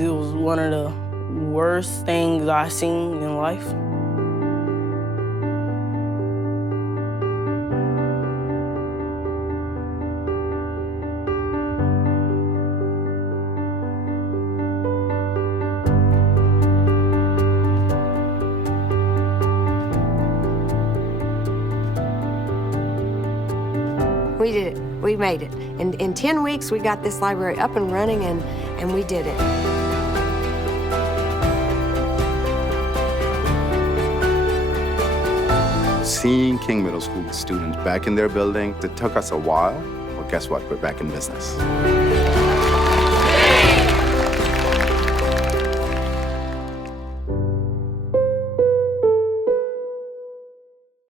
it was one of the worst things I've seen in life. We did it. We made it. In 10 weeks, we got this library up and running, and we did it. Seeing King Middle School students back in their building, it took us a while, but guess what? We're back in business.